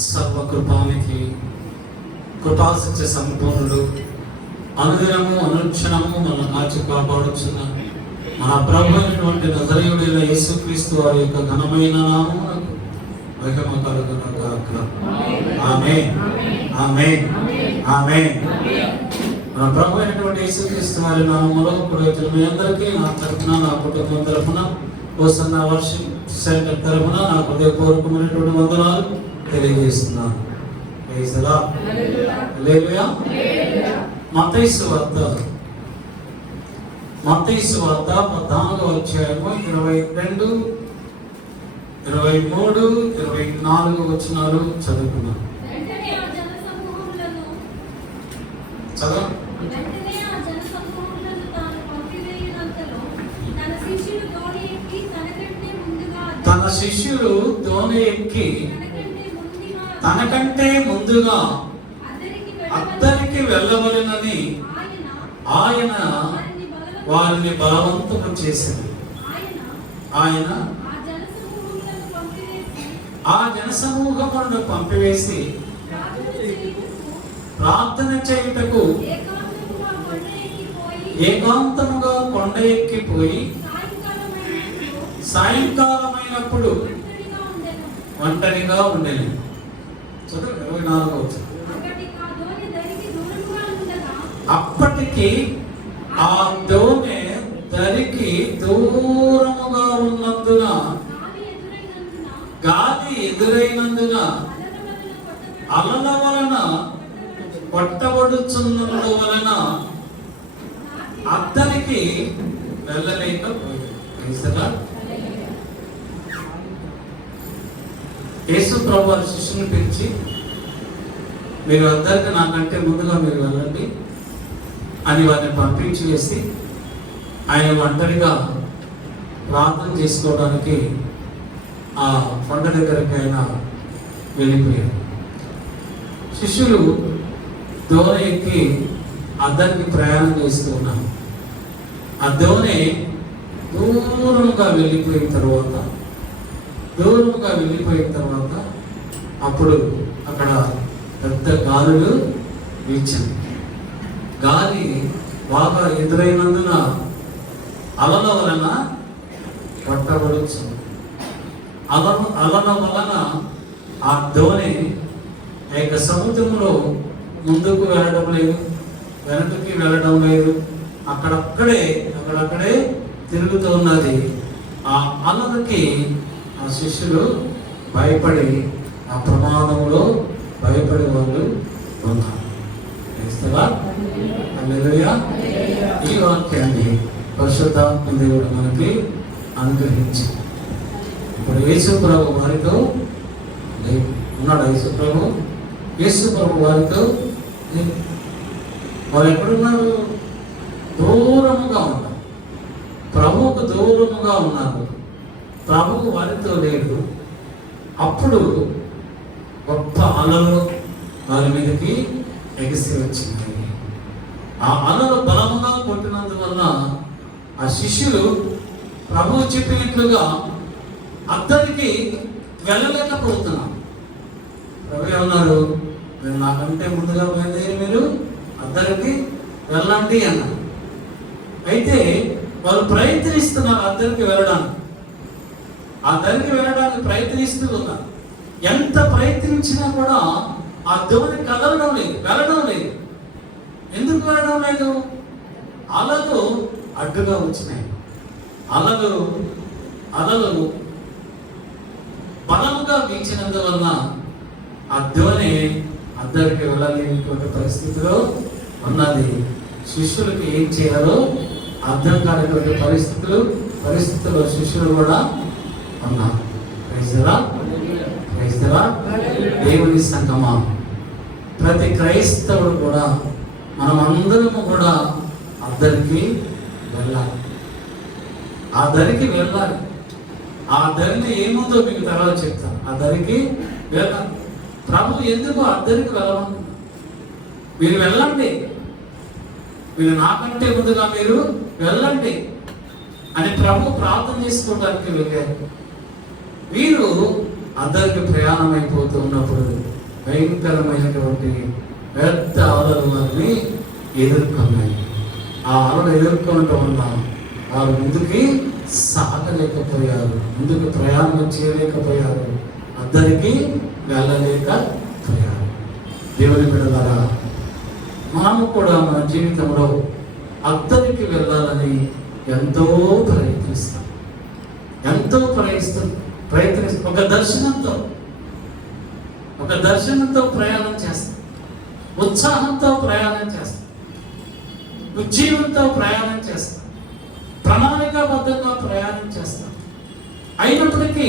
సర్వకృపానికి కృపాసత్య సంపూర్ణుడు అనుదినము అనుక్షణము మన కాచి కాపాడుచున్న మన ప్రభు అయినటువంటి నజరేయుడైన యేసుక్రీస్తు వారి యొక్క ఘనమైన నామమునకు మహిమ కలుగును గాక. ఆమేన్, ఆమేన్, ఆమేన్. మన ప్రభు అయినటువంటి యేసుక్రీస్తు వారి నామములో పురోహితులు మీ అందరికీ నా తరఫున, నా కుటుంబం తరఫున, హోసన్నా వర్షిప్ సెంటర్ తరఫున నా హృదయపూర్వకమైనటువంటి వందనాలు తెలియజేస్తున్నాను. మత్తయి సువార్త 14వ అధ్యాయము 22, 23, 24 వచనాలు చదువుకున్నాం. తన శిష్యులు దోణి ఎక్కి తనకంటే ముందుగా అద్దరికి వెళ్ళవలెనని ఆయన వారిని బలవంతము చేశాడు. ఆయన ఆ జనసమూహములను పంపివేసి ప్రార్థన చేయుటకు ఏకాంతముగా కొండ ఎక్కిపోయి సాయంకాలమైనప్పుడు ఒంటరిగా ఉండేది. 24 అప్పటికి ఆ దోణి దరికి దూరముగా ఉన్నందున, గాలి ఎదురైనందున, అలల వలన కొట్టబడుచున్నందు వలన అద్దరికి వెళ్ళలేకపోయింది. యేసు ప్రభు వారి శిష్యుని పిలిచి, మీరు అందరికీ నాకంటే ముందుగా మీరు వెళ్ళండి అని వారిని పంపించి వేసి ఆయన ఒంటరిగా ప్రార్థన చేసుకోవడానికి ఆ కొండ దగ్గరికి ఆయన వెళ్ళిపోయారు. శిష్యులు దోణి ఎక్కి అద్దరికి ప్రయాణం చేస్తూ ఉన్నారు. ఆ దోణి దూరంగా వెళ్ళిపోయిన తర్వాత అప్పుడు అక్కడ పెద్ద గాలులు వీచింది. గాలి బాగా ఎదురైనందున అలల వలన కొట్టబడుతుంది. అలల వలన ఆ దోణి యొక్క సముద్రంలో ముందుకు వెళ్ళడం లేదు, వెనక్కి వెళ్ళడం లేదు, అక్కడక్కడే తిరుగుతూ ఉన్నది. ఆ అలలకి ఆ శిష్యులు భయపడి ఆ ప్రమాదంలో భయపడే వాళ్ళు ఉన్నారు. ఈ వాక్యాన్ని పరిశుద్ధాత్మ దేవుడు మనకి అనుగ్రహించి ఇప్పుడు యేసు ప్రభు వారితో ఉన్నాడు. యేసు ప్రభు వారితో వారు ఎక్కడున్నారు? దూరముగా ఉన్నారు. ప్రభువుకు దూరముగా ఉన్నారు. ప్రభువు వారితో లేడు. అప్పుడు గొప్ప అలలు వారి మీదకి ఎగిసి వచ్చింది. ఆ అలలు బలముగా కొట్టినందువల్ల ఆ శిష్యులు ప్రభువు చెప్పినట్లుగా అద్దరికి వెళ్ళలేకపోతున్నారు. ప్రభు ఏమన్నారు? మీరు నాకంటే ముందుగా బయలుదేరి మీరు అద్దరికి వెళ్ళండి అన్నారు. అయితే వాళ్ళు ప్రయత్నిస్తున్నారు అద్దరికి వెళ్ళడానికి. ఆ దరికి వెళ్ళడానికి ప్రయత్నిస్తూ ఉన్నారు. ఎంత ప్రయత్నించినా కూడా ఆ దోణి కదలడం లేదు, వెళ్ళడం లేదు. ఎందుకు వెళ్ళడం లేదు? అలలు అడ్డుగా వచ్చినాయి. అలలు బలముగా వీచినందువలన ఆ దోణి అద్దరికి వెళ్ళలేనటువంటి పరిస్థితిలో ఉన్నది. శిష్యులకి ఏం చేయాలో అర్థం కానటువంటి పరిస్థితుల్లో శిష్యులు కూడా ఉన్నారు. దేవుని సంగమా, ప్రతి క్రైస్తవుడు కూడా మనమందరము కూడా అద్దరికి వెళ్ళాలి. ఆ దరికి వెళ్ళాలి. ఆ దరిని ఏముందో మీకు తర్వాత చెప్తాను. ఆ దరికి వెళ్ళాలి. ప్రభు ఎందుకు అద్దరికి వెళ్ళమని? మీరు వెళ్ళండి, మీరు నాకంటే ముందుగా మీరు వెళ్ళండి అని ప్రభు ప్రార్థన చేసుకోవడానికి వెళ్ళారు. వీరు అందరికి ప్రయాణం అయిపోతూ ఉన్నప్పుడు భయంకరమైనటువంటి పెద్ద అలలు వారిని ఎదుర్కొన్నాయి. ఆ అలలు ఎదుర్కొనటం వల్ల వారు ముందుకి సాగలేకపోయారు, ముందుకు ప్రయాణం చేయలేకపోయారు, అందరికీ వెళ్ళలేకపోయారు. దేవుని బిడ్డలారా, మనము కూడా మన జీవితంలో అద్దరికి వెళ్ళాలని ఎంతో ప్రయత్నిస్తాం, ఒక దర్శనంతో ప్రయాణం చేస్తాం, ఉత్సాహంతో ప్రయాణం చేస్తాం, ఉజ్జీవంతో ప్రయాణం చేస్తాం, ప్రణాళికాబద్ధంగా ప్రయాణం చేస్తాం. అయినప్పటికీ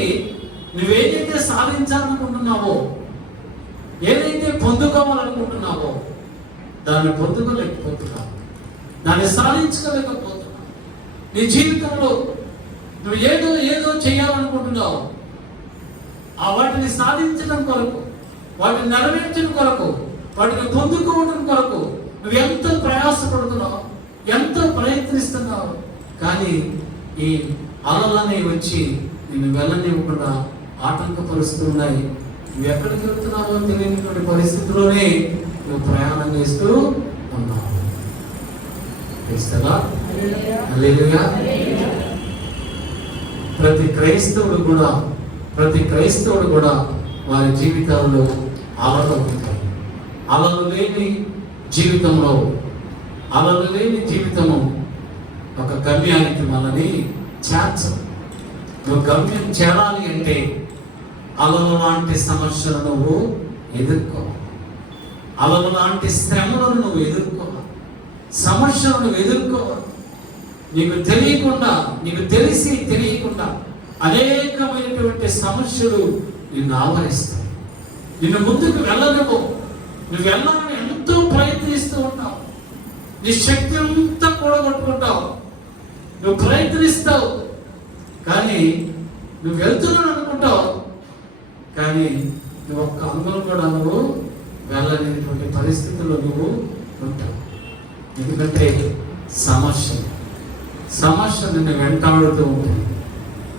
నువ్వేదైతే సాధించాలనుకుంటున్నావో, ఏదైతే పొందుకోవాలనుకుంటున్నావో దాన్ని పొందుకోలేకపోతున్నావు, దాన్ని సాధించుకోలేకపోతున్నావు. నీ జీవితంలో నువ్వు ఏదో చేయాలనుకుంటున్నావు, ఆ వాటిని సాధించడం కొరకు, వాటిని నెరవేర్చడం కొరకు, వాటిని పొందుకోవడం కొరకు నువ్వు ఎంతో ప్రయాసపడుతున్నావు, ఎంతో ప్రయత్నిస్తున్నావు. కానీ ఈ అలలనే వచ్చి నిన్ను వెళ్ళనివ్వకుండా ఆటంకపరుస్తున్నాయి. నువ్వు ఎక్కడికి వెళ్తున్నావో తెలియనటువంటి పరిస్థితిలోనే నువ్వు ప్రయాణం చేస్తూ ఉన్నావు. ప్రతి క్రైస్తవుడు కూడా వారి జీవితాల్లో అలలు ఉంటాయి. అలలు లేని జీవితము ఒక గమ్యానికి మనని చేర్చదు. నువ్వు గమ్యం చేరాలి అంటే అలలు లాంటి సమస్యలు నువ్వు ఎదుర్కోవాలి, అలలు లాంటి శ్రమలను నువ్వు ఎదుర్కోవాలి, సమస్యలను నువ్వు ఎదుర్కోవాలి. నీకు తెలియకుండా అనేకమైనటువంటి సమస్యలు నిన్ను ఆవరిస్తాయి. నిన్ను ముందుకు వెళ్ళలేవు. నువ్వు వెళ్ళాలని ఎంతో ప్రయత్నిస్తూ ఉంటావు, నీ శక్తి అంతా కూడగొట్టుకుంటావు, నువ్వు ప్రయత్నిస్తావు, కానీ నువ్వు వెళ్తున్నావు అనుకుంటావు, కానీ నువ్వు ఒక్క అంగం కూడా నువ్వు వెళ్ళలేనటువంటి పరిస్థితుల్లో నువ్వు ఉంటావు. ఎందుకంటే సమస్య నిన్ను వెంటాడుతూ ఉంటుంది,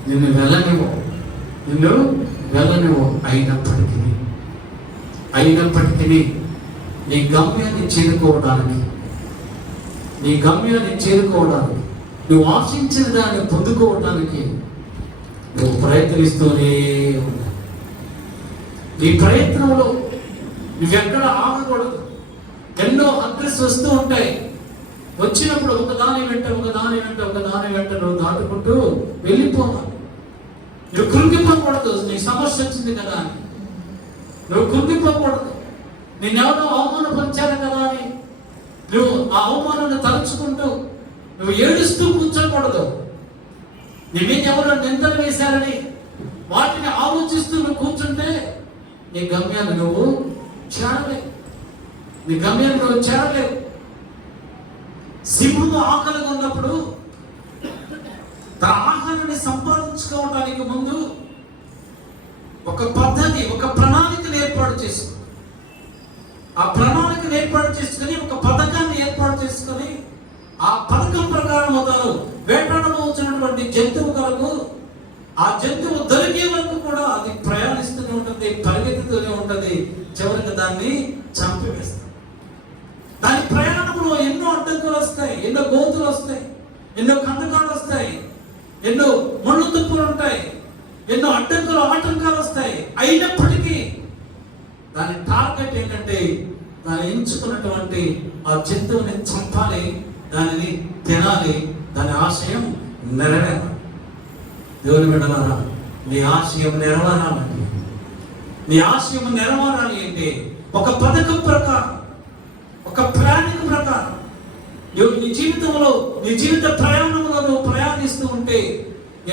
నిన్ను వెళ్ళనివ్వు. అయినప్పటికీ నీ గమ్యాన్ని చేరుకోవడానికి, నువ్వు ఆశించిన దాన్ని పొందుకోవడానికి నువ్వు ప్రయత్నిస్తూనే ఉన్నావు. నీ ప్రయత్నంలో నువ్వెక్కడ ఆగకూడదు. ఎన్నో అడ్రస్ వస్తూ ఉంటాయి. వచ్చినప్పుడు ఒకదాని వెంట నువ్వు దాటుకుంటూ వెళ్ళిపోవాలి. నువ్వు కృంగిపోకూడదు. నీ సమస్య వచ్చింది కదా అని నువ్వు కృంగిపోకూడదు. నిన్నెవరో అవమానపరిచారు కదా అని నువ్వు ఆ అవమానాన్ని తలుచుకుంటూ నువ్వు ఏడుస్తూ కూర్చోకూడదు. నీ మీద ఎవరో నిందలు వేశారని వాటిని ఆలోచిస్తూ నువ్వు కూర్చుంటే నీ గమ్యాన్ని నువ్వు చేరలేవు. సింహము ఆకలిగా ఉన్నప్పుడు తన ఆహారాన్ని సంపాదించుకోవడానికి ముందు ఒక పద్ధతి, ఒక ప్రణాళికను ఏర్పాటు చేసుకుని, ఒక పథకాన్ని ఏర్పాటు చేసుకుని ఆ పథకం ప్రకారం తాను వేటాడబోతున్నటువంటి జంతువు కొరకు ఆ జంతువు దొరికే వరకు కూడా అది ప్రయాణిస్తూనే ఉంటుంది, పరిగెత్తుతూనే ఉంటుంది. చివరికి దాన్ని చంపివేస్తుంది. దాని ప్రయాణంలో ఎన్నో అడ్డంకులు వస్తాయి, ఎన్నో గోతులు వస్తాయి, ఎన్నో కంటకాలు వస్తాయి, ఎన్నో ముళ్ళు తుప్పులు ఉంటాయి, ఎన్నో ఆటంకాలు వస్తాయి. అయినప్పటికీ దాని టార్గెట్ ఏంటంటే దాన్ని ఎంచుకున్నటువంటి ఆ జంతువుని చంపాలి, దానిని తినాలి, దాని ఆశయం నెరవేరాలి. దేవుని బిడ్డలారా, నీ ఆశయం నెరవేరాలి అంటే ఒక పథకం ప్రకారం, ఒక ప్లానింగ్ ప్రకారం నీ జీవిత ప్రయాణంలో నువ్వు ప్రయాణిస్తూ ఉంటే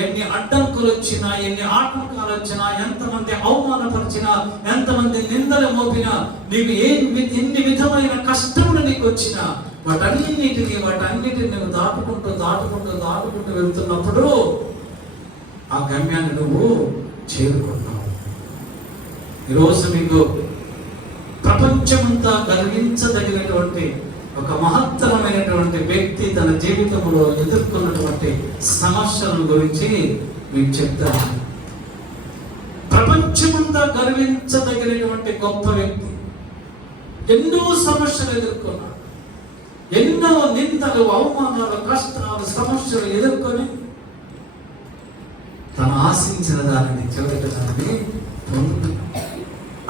ఎన్ని అడ్డంకులు వచ్చినా, ఎన్ని ఆటంకాలు వచ్చినా, ఎంతమంది అవమానపరిచినా, ఎంతమంది నిందలు మోపినా, నీకు ఎన్ని విధమైన కష్టములు నీకు వచ్చినా వాటన్నిటిని నువ్వు దాటుకుంటూ వెళ్తున్నప్పుడు ఆ గమ్యాన్ని నువ్వు చేరుకుంటావు. ఈరోజు మీకు ప్రపంచమంతా గర్వించదగినటువంటి ఒక మహత్తరమైనటువంటి వ్యక్తి తన జీవితంలో ఎదుర్కొన్నటువంటి సమస్యల గురించి మీకు చెప్తాను. ప్రపంచం ప్రపంచమంతా గర్వించదగినటువంటి గొప్ప వ్యక్తి. ఎన్నో సమస్యలు ఎదుర్కొన్నాడు. ఎన్నో నిందలు, అవమానాలు, కష్టాలు, సమస్యలు ఎదుర్కొని తను ఆశించిన దానిని చివరికి దానిని పొందుతుంది.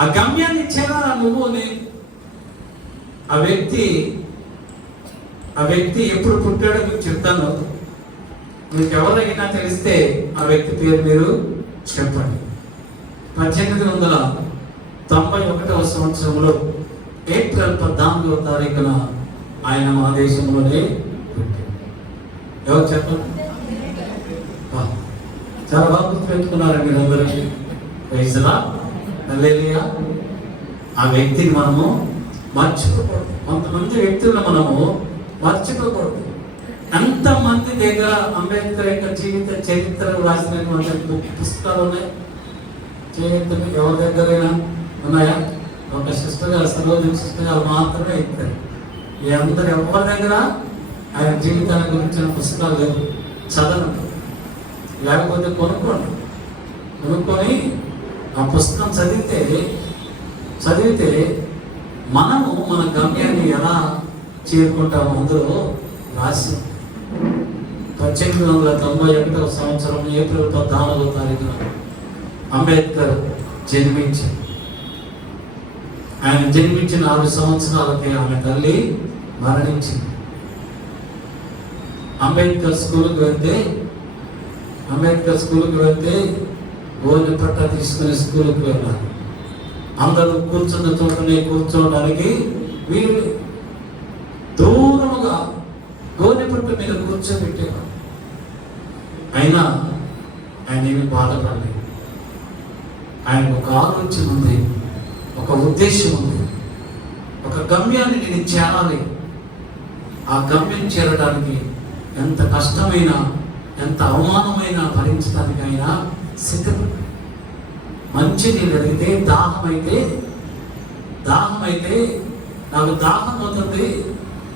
ఆ గమ్యాన్ని చేరాలా నువ్వు నేను. ఆ వ్యక్తి ఎప్పుడు పుట్టాడో మీకు చెప్తాను. మీకు ఎవరైనా తెలిస్తే ఆ వ్యక్తి పేరు మీరు చెప్పండి. 1891 సంవత్సరంలో ఏప్రిల్ 14వ తారీఖున ఆయన మన దేశంలోనే పుట్టాడు. ఎవరు చెప్పండి? చాలా బాగా గుర్తుపెట్టుకున్నారు మీరు అందరూ. వైజరా హల్లెలూయా. ఆ వ్యక్తిని మనము మర్చిపోకూడదు. కొంతమంది వ్యక్తులను మనము మర్చిపోకూడదు. ఎంతమంది దగ్గర అంబేద్కర్ యొక్క జీవిత చరిత్ర రాసినటువంటి పుస్తకాలు ఉన్నాయి? చరిత్ర ఎవరి దగ్గరైనా ఉన్నాయా? ఒక సిస్టర్ గారు, సరోజిని సిస్టర్ గారు మాత్రమే ఇస్తారు. అందరు ఎవరి దగ్గర ఆయన జీవితాన్ని గురించిన పుస్తకాలు లేవు. చదవండి, లేకపోతే కొనుక్కొని ఆ పుస్తకం చదివితే మనము మన గమ్యాన్ని ఎలా చేరుకుంటామో అందులో రాసి. 1891 సంవత్సరం ఏప్రిల్ 14వ తారీఖున అంబేద్కర్ జన్మించారు. ఆయన జన్మించిన 6 సంవత్సరాలకి ఆమె తల్లి మరణించింది. అంబేద్కర్ స్కూల్కి వెళ్తే గోల్డ్ పట్ట తీసుకుని స్కూల్కి వెళ్ళాలి. అందరూ కూర్చున్న చోటనే కూర్చోవడానికి వీళ్ళు దూరముగా గోనె పట్ట మీద కూర్చోబెట్టేవారు. అయినా ఆయన ఏమి బాధపడలేదు. ఆయనకు ఒక ఆలోచన ఉంది, ఒక ఉద్దేశం ఉంది, ఒక గమ్యాన్ని నేను చేరాలి. ఆ గమ్యం చేరడానికి ఎంత కష్టమైనా, ఎంత అవమానమైనా భరించడానికైనా సిద్ధం. మంచి నీళ్ళు అడిగితే దాహం అయితే నాకు దాహం అవుతుంది,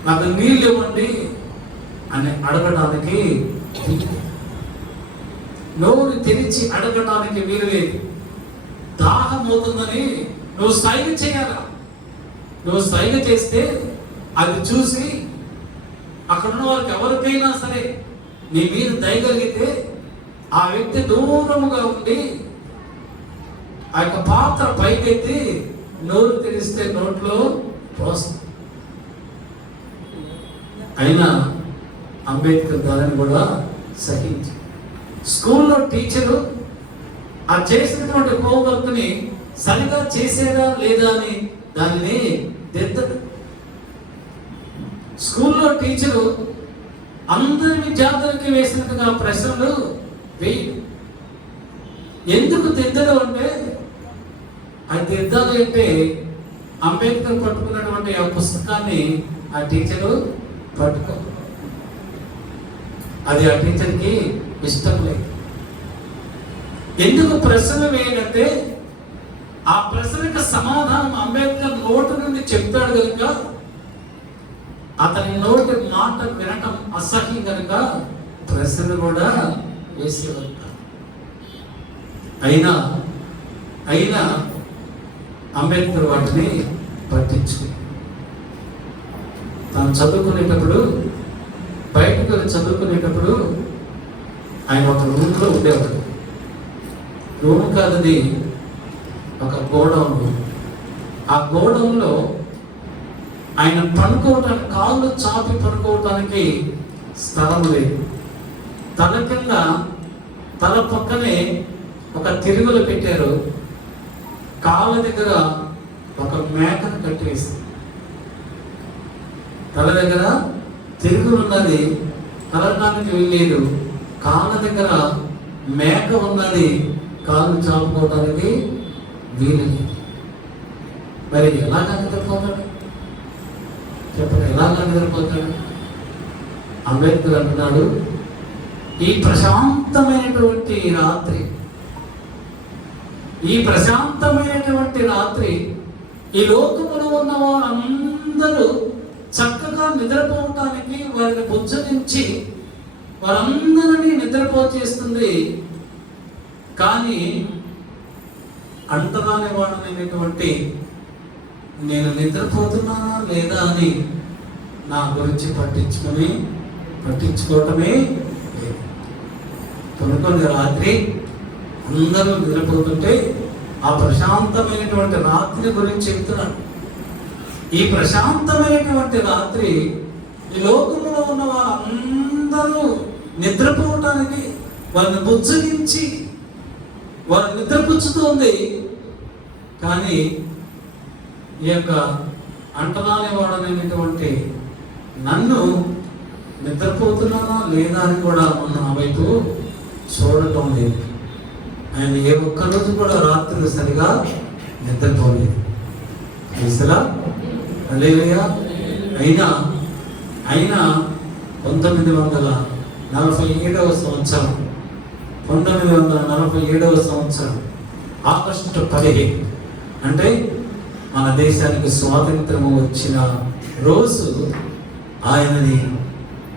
నాకు నీళ్ళు ఇవ్వండి అని అడగడానికి నోరు తెరిచి అడగడానికి వీలు లేదు. దాహం అవుతుందని నువ్వు సైగ చేయాలా? నువ్వు సైగ చేస్తే అది చూసి అక్కడున్న వారికి ఎవరికైనా సరే నీ మీద దయగలిగితే ఆ వ్యక్తి దూరముగా ఉండి ఆ యొక్క పాత్ర పైకెత్తి నోరు తెరిస్తే నోట్లో పోస్తుంది. అయినా అంబేద్కర్ దానిని కూడా సహించి స్కూల్లో టీచరు ఆ చేసినటువంటి హోంవర్క్ని సరిగా చేసేదా లేదా అని దానిని దిద్దడు. స్కూల్లో టీచరు అందరి విద్యార్థులకి వేసినట్టుగా ప్రశ్నలు వేయడు. ఎందుకు దిద్దడు అంటే, అది దిద్దాలి అంటే అంబేద్కర్ పట్టుకున్నటువంటి ఆ పుస్తకాన్ని ఆ టీచరు పట్టుకో, అది ఆ టీచర్కి ఇష్టం లేదు. ఎందుకు ప్రశ్నలు వేయడంటే ఆ ప్రశ్నకు సమాధానం అంబేద్కర్ నోటి నుండి చెప్తాడు కనుక, అతని నోటి మాట వినటం అసహ్యం కనుక ప్రశ్నలు కూడా వేసేవారు. అయినా అంబేద్కర్ వాటిని పట్టించుకుని తాను చదువుకునేటప్పుడు, బయటకు వెళ్ళి చదువుకునేటప్పుడు ఆయన ఒక రూమ్లో ఉండేవాడు. రూమ్ కాదది, ఒక గోడౌన్. ఆ గోడౌన్లో ఆయన పడుకోవటానికి, కాళ్ళు చాపి పడుకోవటానికి స్థలం లేదు. తల కింద, తల పక్కనే ఒక తిరుగులు పెట్టారు. కాళ్ళ దగ్గర ఒక మేకను కట్టేసి, తల దగ్గర తిరుగులు ఉన్నది, తలడానికి వెళ్ళలేదు. కాళ్ళ దగ్గర మేక ఉన్నది, కాళ్ళు చాపుకోవడానికి వీలు. మరి ఎలాగా నిద్రపోతాడు చెప్పండి? ఎలాగా నిద్రపోతాడు? అంబేద్కర్ అంటున్నాడు, ఈ ప్రశాంతమైనటువంటి రాత్రి ఈ లోకములో ఉన్న వారందరూ చక్కగా నిద్రపోవటానికి వారిని బుజ్జగించి వారందరినీ నిద్రపోచేస్తుంది. కానీ అంటరాని వాడనైనటువంటి నేను నిద్రపోతున్నానా లేదా అని నా గురించి పట్టించుకోవటమే లేదు. కొన్ని రాత్రి అందరూ నిద్రపోతుంటే ఆ ప్రశాంతమైనటువంటి రాత్రి గురించి చెప్తున్నాడు. ఈ ప్రశాంతమైనటువంటి రాత్రి ఈ లోకంలో ఉన్న వారందరూ నిద్రపోవటానికి వారిని బుజ్జగించి వారు నిద్రపుచ్చుతోంది. కానీ ఈ యొక్క అంటరాని వాడనైనటువంటి నన్ను నిద్రపోతున్నానా లేదా అని కూడా నా వైపు చూడటం లేదు. ఆయన ఏ ఒక్కరోజు కూడా రాత్రి సరిగా నిద్రపోలేదు. తెలుసా? హల్లెలూయా. అయినా 1947వ సంవత్సరం 1947వ సంవత్సరం ఆగస్టు 15 అంటే మన దేశానికి స్వాతంత్రము వచ్చిన రోజు ఆయనని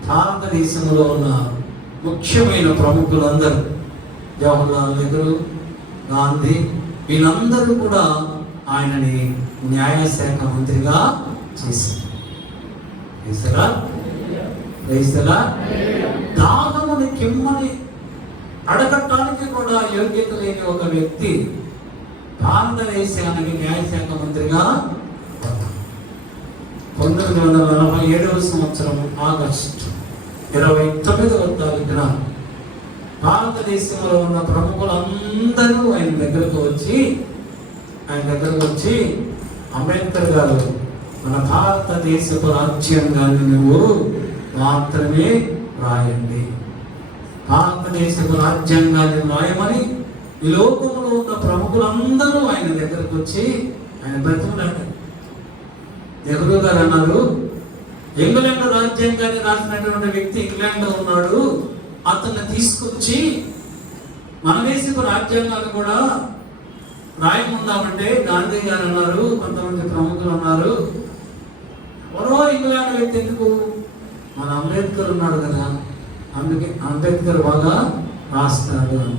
భారతదేశంలో ఉన్న ముఖ్యమైన ప్రముఖులందరూ, జవహర్లాల్ నెహ్రూ, గాంధీ, వీళ్ళందరూ కూడా ఆయనని న్యాయశాఖ మంత్రిగా చేశారు. దాహముని కిమ్మని అడగటానికి కూడా యోగ్యత లేని ఒక వ్యక్తి భారతదేశానికి న్యాయశాఖ మంత్రిగా 1947వ సంవత్సరం ఆగస్టు 29వ తారీఖున భారతదేశంలో ఉన్న ప్రముఖులందరూ ఆయన దగ్గరకు వచ్చి అంబేద్కర్ గారు, మన భారతదేశపు రాజ్యాంగాన్ని నువ్వు మాత్రమే రాయండి, భారతదేశపు రాజ్యాంగాన్ని రాయమని ఈ లోకంలో ఉన్న ప్రముఖులందరూ ఆయన దగ్గరకు వచ్చి ఆయన బ్రతుకున్నాడు. నెహ్రూ గారు అన్నారు, ఇంగ్లాండ్ రాజ్యాంగాన్ని రాసినటువంటి వ్యక్తి ఇంగ్లాండ్లో ఉన్నాడు, అతన్ని తీసుకొచ్చి మన దేశపు రాజ్యాంగాన్ని కూడా రాయముందామంటే గాంధీ గారు అన్నారు, కొంతమంది ప్రముఖులు అన్నారు, ఎవరో ఇంగ్లాండ్ వ్యక్తి ఎందుకు, మన అంబేద్కర్ ఉన్నాడు కదా, అందుకే అంబేద్కర్ బాగా రాస్తాడు అని.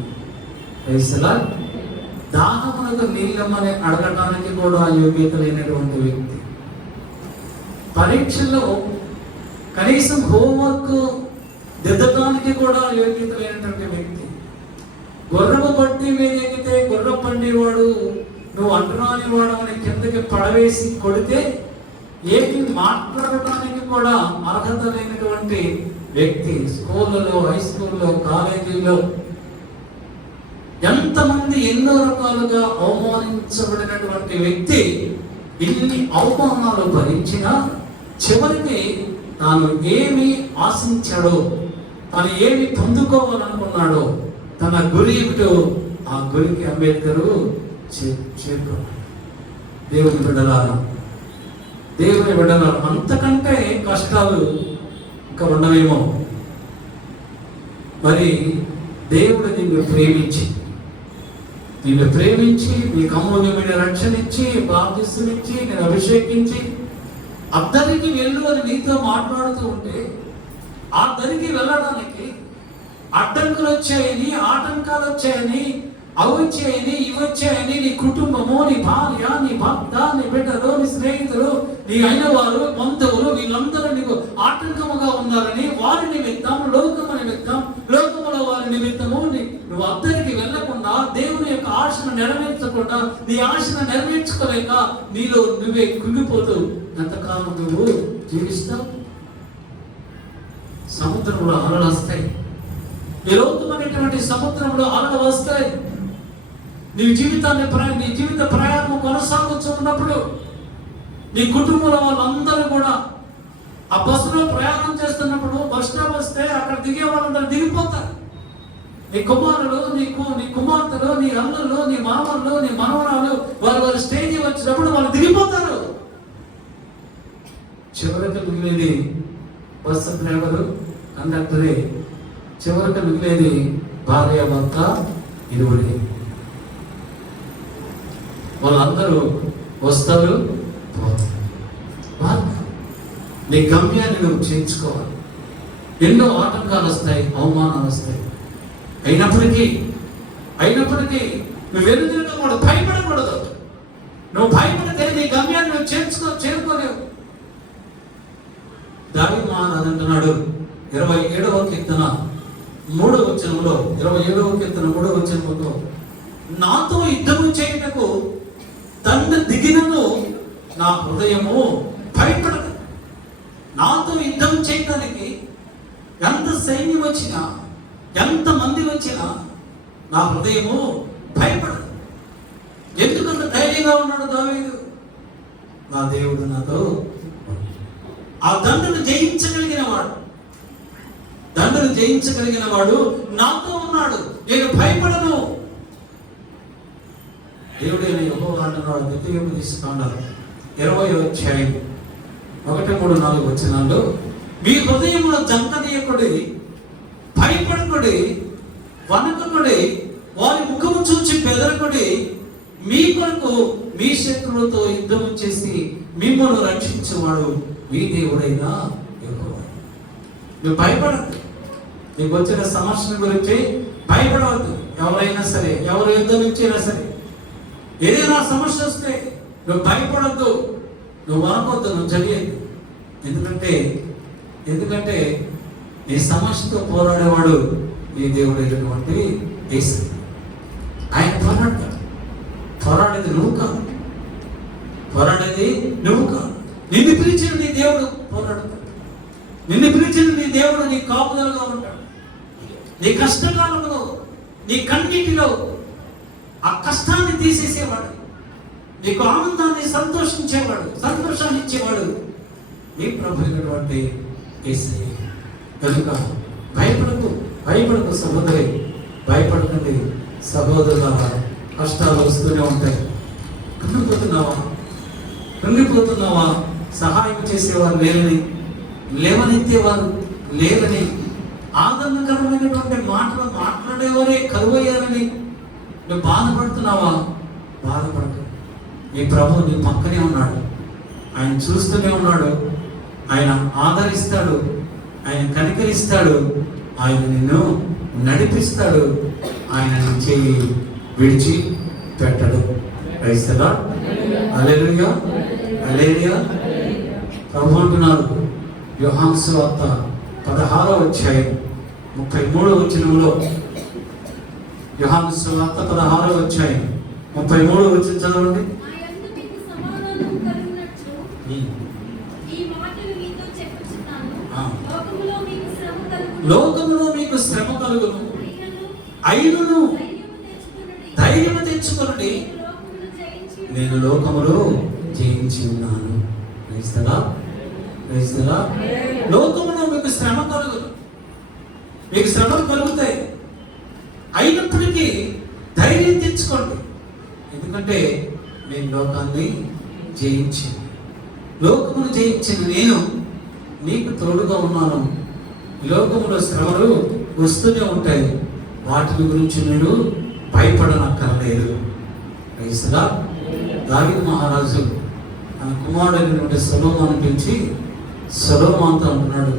దాహమునకు నీళ్ళమ్మని అడగటానికి కూడా యోగ్యత లేనటువంటి వ్యక్తి, పరీక్షల్లో కనీసం హోంవర్క్ దిద్దటానికి కూడా యోగ్యత లేనటువంటి వ్యక్తి, గుర్రపు పట్టి మీద ఎక్కితే గుర్ర పండేవాడు నువ్వు అంటరాని వాడు అని కిందకి పడవేసి కొడితే ఏమి మాట్లాడటానికి కూడా అర్హత లేనటువంటి వ్యక్తి, స్కూళ్ళలో, హై స్కూల్లో, కాలేజీల్లో ఎంతమంది ఎన్నో రకాలుగా అవమానించబడినటువంటి వ్యక్తి ఇన్ని అవమానాలు భరించినా చివరికి తాను ఏమి ఆశించాడో, తాను ఏమి పొందుకోవాలనుకున్నాడో, తన గురి ఏమిటో ఆ గురికి అంబేద్కర్ చేరుకున్నాడు. దేవుని బిడ్డలారా, అంతకంటే కష్టాలు ఇంకా ఉండవేమో. మరి దేవుడు నిన్ను ప్రేమించి నీకు అమూల్యమైన రక్షణ ఇచ్చి, బాప్తిస్మమిచ్చి, నేను అభిషేకించి అద్దరికి వెళ్ళు అని నీతో మాట్లాడుతూ ఉంటే, ఆ దరికి వెళ్ళడానికి అడ్డంకులు వచ్చాయని, ఆటంకాలు వచ్చాయని, అవి వచ్చాయని, ఇవి వచ్చాయని, నీ కుటుంబము, నీ భార్య, నీ భర్త, నీ బిడ్డలు, నీ స్నేహితులు, నీ అయిన వారు, బంధువులు, వీళ్ళందరూ నీకు ఆటంకముగా ఉన్నారని వారి నిమిత్తం, లోకములో వారి నిమిత్తము నువ్వు అద్దరికి వెళ్ళకుండా, దేవుని యొక్క ఆశను నెరవేర్చకుండా, నీ ఆశను నెరవేర్చుకోలేక నీలో నువ్వే కుంగిపోతూ ఎంతకాలం నువ్వు జీవిస్తావు? సముద్రంలో అలలు వస్తాయి, ఈ లోకమైనటువంటి సముద్రంలో అలలు వస్తాయి. నీ జీవిత ప్రయాణం కొనసాగుతున్నప్పుడు నీ కుటుంబంలో వాళ్ళందరూ కూడా ఆ బస్సులో ప్రయాణం చేస్తున్నప్పుడు బస్ స్టాప్ వస్తే అక్కడ దిగే వాళ్ళందరూ దిగిపోతారు. నీ కుమారులు, నీ కుమార్తెలు, నీ అల్లులు, నీ మనవళ్ళు, నీ మనవరాలు వారు స్టేజ్ వచ్చినప్పుడు వాళ్ళు దిగిపోతారు. చివరికి మిగిలేది బస్సు డ్రైవరు, కండక్టరే. చివరికి మిగిలేది భార్య, భర్త, ఇరువురి. వాళ్ళందరూ వస్తారు, పోతారు. నీ గమ్యాన్ని నువ్వు చేర్చుకోవాలి. ఎన్నో ఆటంకాలు వస్తాయి, అవమానాలు వస్తాయి. అయినప్పటికీ నువ్వు వెనుదిరగకూడదు, భయపడకూడదు. నువ్వు భయపడితే నీ గమ్యాన్ని నువ్వు చేరుకోలేవు. దావీదు మహారాజు అంటున్నాడు 27వ కీర్తన 3వ వచనంలో, 27వ కీర్తన 3వ వచనంలో, నాతో యుద్ధము చేయుటకు తండ్రి దిగినను నా హృదయము భయపడదు. నాతో యుద్ధం చేయడానికి ఎంత సైన్యం వచ్చినా, ఎంత మంది వచ్చినా నా హృదయము భయపడదు. ఎందుకంత ధైర్యంగా ఉన్నాడు దావీదు? నా దేవుడు నాతో, ఆ దండను జయించగలిగిన వాడు, దండను జయించగలిగిన వాడు నాతో ఉన్నాడు, నేను భయపడను. దేవుడైన యెహోవా అంటున్నాడు ద్వితీయోపదేశకాండం 20వ అధ్యాయం 1, 3, 4 వచనాల్లో, మీ హృదయంలో జంకనీయకుడి, భయపడకుడి, వణకకుడి, వారి ముఖము చూచి బెదరకుడి, మీ కొరకు మీ శత్రువులతో యుద్ధం చేసి మిమ్మల్ని రక్షించేవాడు మీ దేవుడైన యెహోవా. నువ్వు భయపడద్దు. నీకు వచ్చిన సమస్యల గురించి భయపడవద్దు. ఎవరైనా సరే, ఎవరు యుద్ధం ఇచ్చినా సరే, ఏదైనా సమస్య వస్తే నువ్వు భయపడద్దు, నువ్వు వనకొద్దు, నువ్వు చదివేది. ఎందుకంటే నీ సమస్యతో పోరాడేవాడు నీ దేవుడైనటువంటి యేసు. ఆయన పోరాడతాడు. పోరాడేది నువ్వు కాదు, పోరాడేది నువ్వు కాదు. నిన్ను పిలిచిన నీ దేవుడు పోరాడతాడు. నిన్ను పిలిచిన నీ దేవుడు నీ కాపుదలుగా ఉంటాడు. నీ కష్టకాలంలో, నీ కన్నీటిలో ఆ కష్టాన్ని తీసేసేవాడు, నీకు ఆనందాన్ని సంతోషాన్ని ఇచ్చేవాడు నీ ప్రభు అయినటువంటి యేసయ్య. కనుక భయపడకు సహోదరి, భయపడకండి సహోదరులారా. కష్టాలు వస్తూనే ఉంటాయి. కృంగిపోతున్నావా? సహాయం చేసేవారు లేరని, లేవనెత్తేవారు లేరని, ఆదరణకరమైనటువంటి మాటలు మాట్లాడేవారే కరువయ్యారని నువ్వు బాధపడుతున్నావా? బాధపడకు. నీ ప్రభు నీ పక్కనే ఉన్నాడు. ఆయన చూస్తూనే ఉన్నాడు. ఆయన ఆదరిస్తాడు, ఆయన కనికరిస్తాడు, ఆయన నిన్ను నడిపిస్తాడు, ఆయన నీ చెయ్యి విడిచి పెట్టడు. Praise the Lord. Hallelujah, hallelujah. ప్రభు అంటున్నారు యోహాను సువార్త 16వ అధ్యాయం 33వ వచనంలో, యోహాను సువార్త 16వ అధ్యాయం 33వ వచనం చదవండి. లోకములో మీకు శ్రమ కలుగును, అయినను ధైర్యము తెచ్చుకొనుడి, నేను లోకములో జయించి ఉన్నాను. లోకములో మీకు శ్రమ కలుగును, మీకు శ్రమలు కలుగుతాయి. అయినప్పటికీ ధైర్యం తెచ్చుకోండి. ఎందుకంటే నేను లోకాన్ని జయించాను, లోకమును జయించిన నేను నీకు తోడుగా ఉన్నాను. లోకములో శ్రమలు వస్తూనే ఉంటాయి, వాటి గురించి నేను భయపడనక్కర్లేదు. దావీదు మహారాజు తన కుమారుడైనటువంటి సొలొమోను పిలిచి సొలొమోనుతో అంటున్నాడు,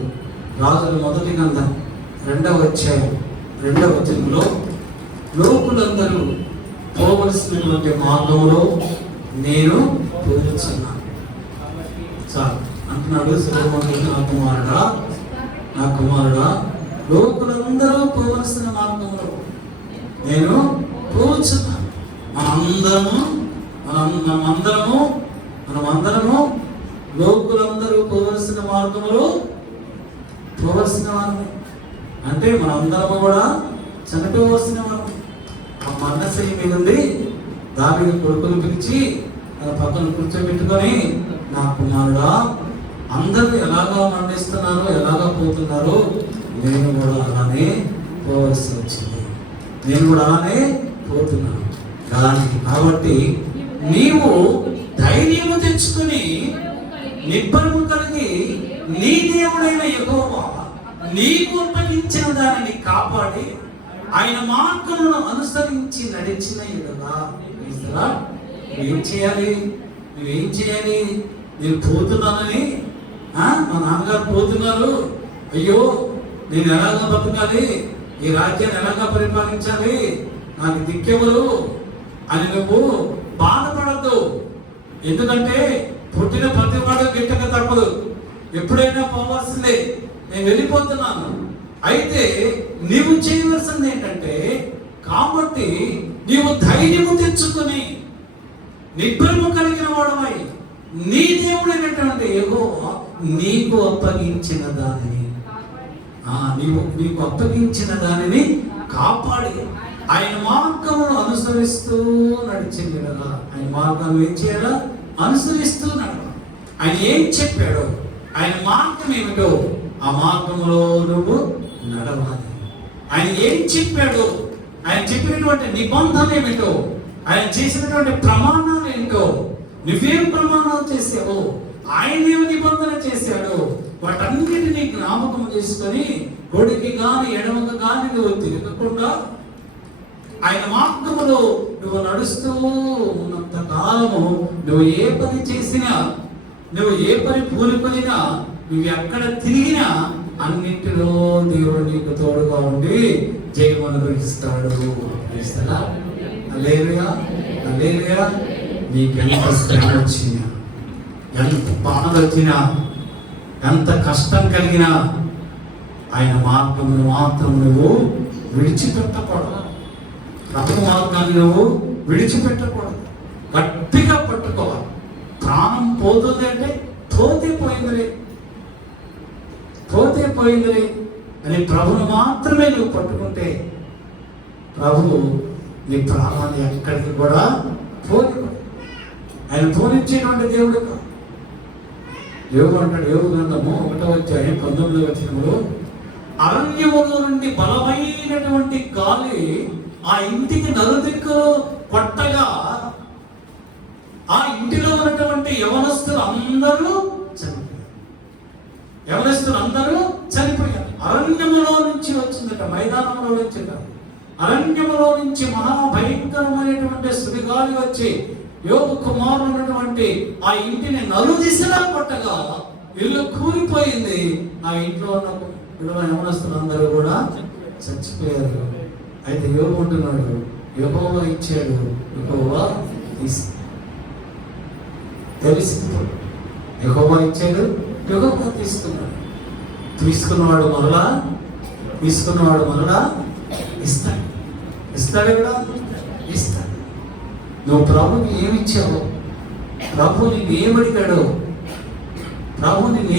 రాజుల మొదటి గ్రంథం 2వ అధ్యాయం 2వ వచనంలో, లోకులందరూ పోవలసినటువంటి మార్గంలో నేను పోతున్నాను. చాలు అంటున్నాడు సొలొమోను, నా కుమారుడా, లోకులందరూ పోవలసిన మార్గంలో నేను పోవచ్చున్నాను. మనమందరము లోకులందరూ పోవలసిన మార్గంలో పోవలసిన వారు అంటే మనందరము కూడా చనిపోవలసిన వారు. ఆ మరణశయ్య మీద ఉంది దావీదు కొడుకులు పిలిచి తన పక్కన కూర్చోబెట్టుకొని, నా కుమారుడా, అందరూ ఎలాగా మరణిస్తున్నారో, ఎలాగా పోతున్నారో నేను కూడా అలానే పోవలసి వచ్చింది, నేను కూడా అలానే పోతున్నాను. కాబట్టి నీవు ధైర్యము తెచ్చుకుని నిబ్బరము కలిగి నీ దేవుడైన యెహోవా నీకు అప్పగించిన దానిని కాపాడి ఆయన మార్గములను అనుసరించి నడిచిన యెడల నువ్వేం చేయాలి? నేను పోతున్నానని, మా నాన్నగారు పోతున్నారు, అయ్యో నేను ఎలాగా బతకాలి, ఈ రాజ్యాన్ని ఎలాగా పరిపాలించాలి, నాకు దిక్కెవరు అని నువ్వు బాధపడద్దు. ఎందుకంటే పుట్టిన ప్రతి వాడు గిట్టక తప్పదు, ఎప్పుడైనా పోవాల్సిందే. నేను వెళ్ళిపోతున్నాను. అయితే నీవు చేయవలసింది ఏంటంటే, కాబట్టి నీవు ధైర్యము తెచ్చుకొని నిబ్బరము కలిగిన వాడమై నీ దేవుడైనటువంటి యెహోవా నీకు అప్పగించిన దానిని నీకు అప్పగించిన దానిని కాపాడి ఆయన మార్గమును అనుసరిస్తూ నడిచింది కదా. ఆయన మార్గం ఏం చేయాలా? అనుసరిస్తూ నడవాలి. ఆయన ఏం చెప్పాడో, ఆయన మార్గం ఏమిటో ఆ మార్గంలో నువ్వు నడవాలి. ఆయన ఏం చెప్పాడో, ఆయన చెప్పినటువంటి నిబంధన ఏమిటో, ఆయన చేసినటువంటి ప్రమాణాలు ఏంటో, నువ్వేం ప్రమాణాలు చేసావో, ఆయన ఏం నిబంధన చేశాడో వాటన్నిటినీ జ్ఞాపకం చేసుకొని కొడికి గాని ఎడమకు గాని నువ్వు తిరగకుండా ఆయన మార్గములో నువ్వు నడుస్తూ ఉన్నంత కాలము నువ్వు ఏ పని చేసినా, నువ్వు ఏ పని పూనుకొనినా, నువ్వు ఎక్కడ తిరిగినా అన్నింటిలో దేవుడు నీకు తోడుగా ఉండి జయం అనుభవిస్తాడు. హల్లెలూయా, హల్లెలూయా. నీకు ఎంత శ్రమ వచ్చినా, ఎంత బాధ వచ్చినా, ఎంత కష్టం కలిగినా ఆయన మార్గమును మాత్రం నువ్వు విడిచిపెట్టకూడదు. ప్రభు మార్గాన్ని నువ్వు విడిచిపెట్టకూడదు, గట్టిగా పట్టుకోవాలి. ప్రాణం పోతుంది అంటే పోతే పోయిందిలే అని ప్రభును మాత్రమే నువ్వు పట్టుకుంటే ప్రభువు నీ ప్రాణాన్ని ఎక్కడికి కూడా పోనివ్వడు. ఆయన పోనిచ్చేటువంటి దేవుడు కాదు. యోగు అంటాడు, యోగు గ్రంథము 1వ అధ్యాయం 19వ వచనములో, అరణ్యములో నుండి బలమైనటువంటి గాలి ఆ ఇంటికి నలుదిక్కులో కొట్టగా ఆ ఇంటిలో ఉన్నటువంటి యవనస్తులు అందరూ చనిపోయారు. అరణ్యములో నుంచి వచ్చిందట, మైదానంలో నుంచి కాదు. అరణ్యములో నుంచి మహాభయంకరమైనటువంటి సుడిగాలి వచ్చి యోగు కుమారుడు ఉన్నటువంటి ఆ ఇంటిని నలుదిశలా కొట్టగా ఇల్లు కూలిపోయింది. ఆ ఇంట్లో ఉన్న యవనస్తులు అందరూ కూడా చచ్చిపోయారు. అయితే యోగు ఉంటున్నాడు, యెహోవా ఇచ్చాడు, యెహోవా తెలిసింది. యెహోవా ఇచ్చాడు, యెహోవా తీసుకున్నవాడు మరలా ఇస్తాడు కూడా ఇస్తాడు. నువ్వు ప్రభుని ఏమిచ్చావో, ప్రభు నిన్ను ఏమడిగాడో, ప్రభు నిన్ను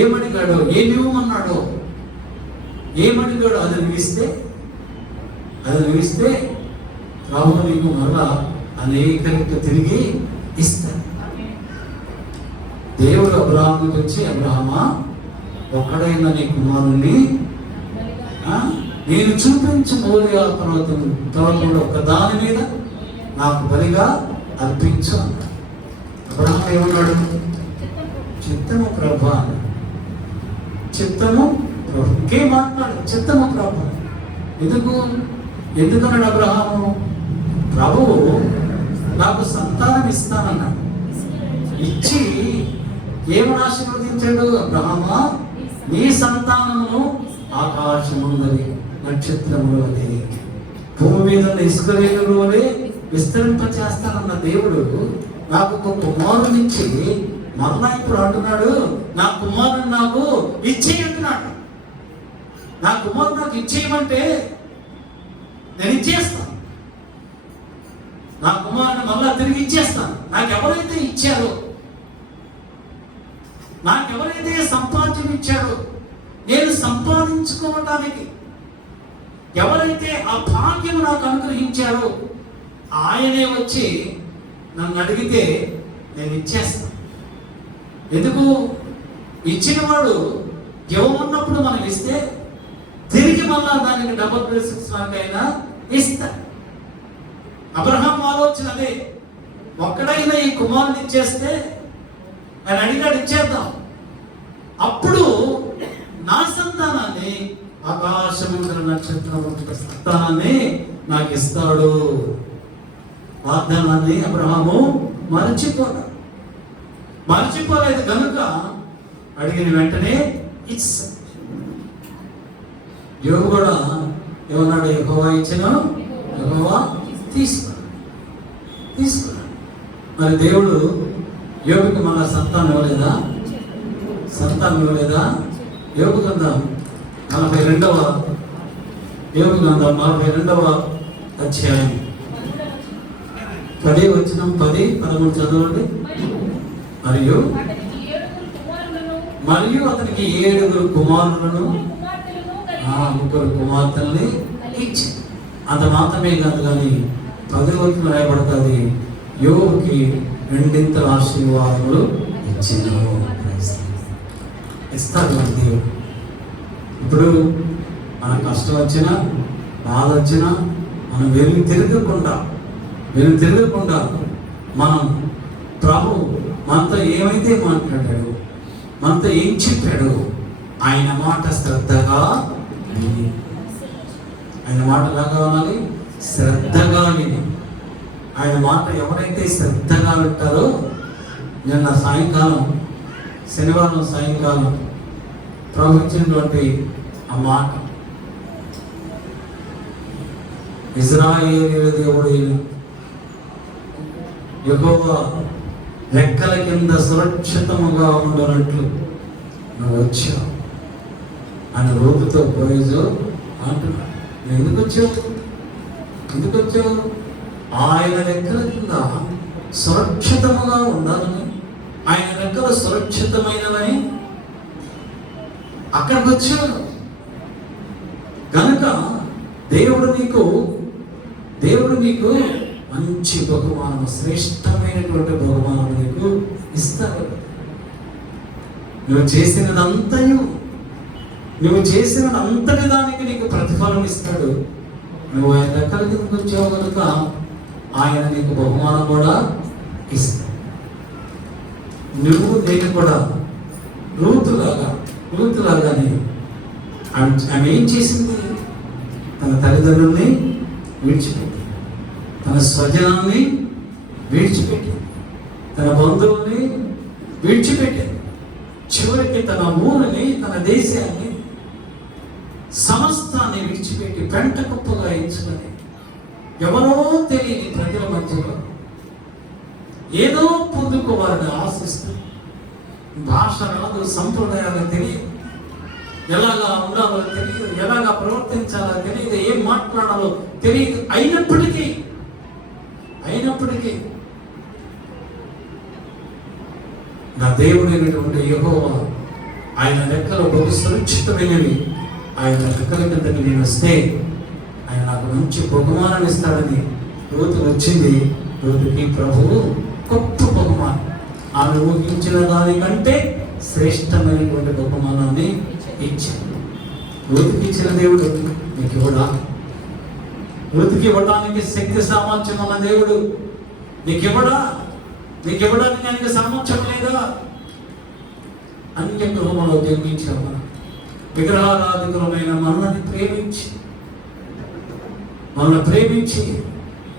ఏమడిగాడో, ఏమివ్వమన్నాడో, ఏమడిగాడో అది నువ్విస్తే ప్రభు నీకు మరలా అనేక తిరిగి ఇస్తాడు. దేవుడు అబ్రహాముకి వచ్చి, అబ్రహామా, ఒక్కడైనా నీ కుమారుణ్ణి నేను చూపించు మోరియా పర్వతంలో ఒక దాని మీద నాకు బలిగా అర్పించు అన్నాడు. అబ్రహాము ఏమన్నాడు? చిత్తము ప్రభా, చిత్తము ప్రభు. ఇంకేం మాట్లాడు? చిత్తము ప్రభా. ఎందుకన్నాడు అబ్రహాము? ప్రభువు నాకు సంతానం ఇస్తానన్నాడు. ఇచ్చి ఏమని ఆశీర్వదించాడు? అబ్రహామా, నీ సంతానమును ఆకాశమున్నది నక్షత్రముల వలె, భూమి మీద ఇసుక రేణుల వలె విస్తరింపచేస్తానన్న దేవుడు నాకు ఒక కుమారునిచ్చి మరలా ఇప్పుడు అంటున్నాడు, నా కుమారుని నాకు ఇచ్చేయంటున్నాడు. నా కుమారుడు నాకు ఇచ్చేయమంటే నేను ఇచ్చేస్తాను. నా కుమారుని మళ్ళా తిరిగి ఇచ్చేస్తాను. నాకెవరైతే ఇచ్చారో, నాకెవరైతే సంపాదన ఇచ్చారో, నేను సంపాదించుకోవటానికి ఎవరైతే ఆ భాగ్యం నాకు అనుగ్రహించారో ఆయనే వచ్చి నన్ను అడిగితే నేను ఇచ్చేస్తాను. ఎందుకు? ఇచ్చిన వాడు ఇవ్వమన్నప్పుడు మనం ఇస్తే తిరిగి మళ్ళా దానికి డబుల్ ప్లేసిక్స్కైనా ఇస్తాడు. అబ్రహాం ఆలోచన అదే. ఒక్కడైనా ఈ కుమారుని ఇచ్చేస్తే ఆయన అడిగాడు, ఇచ్చేద్దాం. అప్పుడు నా సంతానాన్ని, ఆకాశముందర నక్షత్రం సంతానాన్ని నాకు ఇస్తాడు. వాగ్దానాన్ని అబ్రహాము మరచిపోలేదు కనుక అడిగిన వెంటనే ఇచ్చాడు. యోగు కూడా ఏమన్నాడు? యెహోవా ఇచ్చిన, యెహోవా తీసుకున్నాడు. తీసుకున్నాడు. మరి దేవుడు యోగుకి మన సంతానం ఇవ్వలేదా? సంతానం ఇవ్వలేదా? యోగు గ్రంథం 42వ యోగు గ్రంథం 42వ అధ్యాయం 10 వచనం 10, 11 చదవండి. మరియు అతనికి 7 కుమారులను 3 కుమార్తెల్ని ఇచ్చి, అంత మాత్రమే కాదు కానీ 10 వరకు రాయబడుతుంది, యోగుకి 2 ఆశీర్వాదములు ఇచ్చిన ఇస్తాడు మన దేవుడు. ఇప్పుడు మన కష్టం వచ్చినా బాధ వచ్చినా మనం వెలుగు తిరగకుండా మనం ప్రభు మనతో ఏమైతే మాట్లాడాడు, మనతో ఏం చెప్పాడు, ఆయన మాట శ్రద్ధగా విని, ఆయన మాట ఎలాగా వినాలి? శ్రద్ధగా విని. ఆయన మాట ఎవరైతే శ్రద్ధగా వింటారో, నిన్న సాయంకాలం శనివారం సాయంకాలం ప్రవచించినటువంటి ఆ మాట, ఇశ్రాయేలీయుల దేవుడైన యెహోవా రెక్కల కింద సురక్షితముగా ఉండనట్లు నువ్వు వచ్చావు అని రూపుతో పోయేజో అంటున్నాడు. ఎందుకు వచ్చావు? ఆయన రెక్కల కింద సురక్షితముగా ఉండాలని, ఆయన రెక్కలు సురక్షితమైనవని అక్కడికి వచ్చాడు. కనుక దేవుడు నీకు మంచి బహుమానము, శ్రేష్టమైనటువంటి బహుమానము నీకు ఇస్తాడు. నువ్వు చేసినదంతటి దానికి నీకు ప్రతిఫలం ఇస్తాడు. నువ్వు ఆయన రెక్కల కిందకు వచ్చావు కనుక ఆయన నీకు బహుమానం కూడా ఇస్తాడు. నేను కూడా రూతులాగానే ఆమె ఏం చేసింది? తన తల్లిదండ్రుల్ని విడిచిపెట్టి, తన స్వజనాన్ని విడిచిపెట్టి, తన బంధువుల్ని విడిచిపెట్టింది. చివరికి తన ఊరిని, తన దేశాన్ని, సమస్తాన్ని విడిచిపెట్టి పెంట కుప్పగా ఎంచుకొని ఎవరో తెలియని ప్రజల మధ్యలో ఏదో పొందుకోవాలని ఆశిస్తూ, భాష రాదు, సంప్రదాయాలు తెలియదు, ఎలాగా ఉండాలో తెలియదు, ఎలాగా ప్రవర్తించాలో తెలియదు, ఏం మాట్లాడాలో తెలియదు. అయినప్పటికీ నా దేవుడైనటువంటి యెహోవా ఆయన రెక్కలు బహు సురక్షితమైనవి, ఆయన రెక్కల కిందకి నేను వస్తే ఆయన నాకు మంచి బహుమానాన్ని ఇస్తాడని రూతు వచ్చింది. రూతుకి ప్రభువు గొప్ప బహుమానం, ఆమె ఊహించిన దానికంటే శ్రేష్టమైనటువంటి బహుమానాన్ని ఇచ్చాడు. రూతుకి ఇచ్చిన దేవుడు నీకు ఇవ్వడా? రూతుకి ఇవ్వడానికి శక్తి సామర్థ్యం ఉన్న దేవుడు నీకు ఇవ్వడానికి ఆయనకి సామర్థ్యం లేదా? అన్య గృహంలో జన్మించాము, విగ్రహారాధికులమైన మనల్ని ప్రేమించి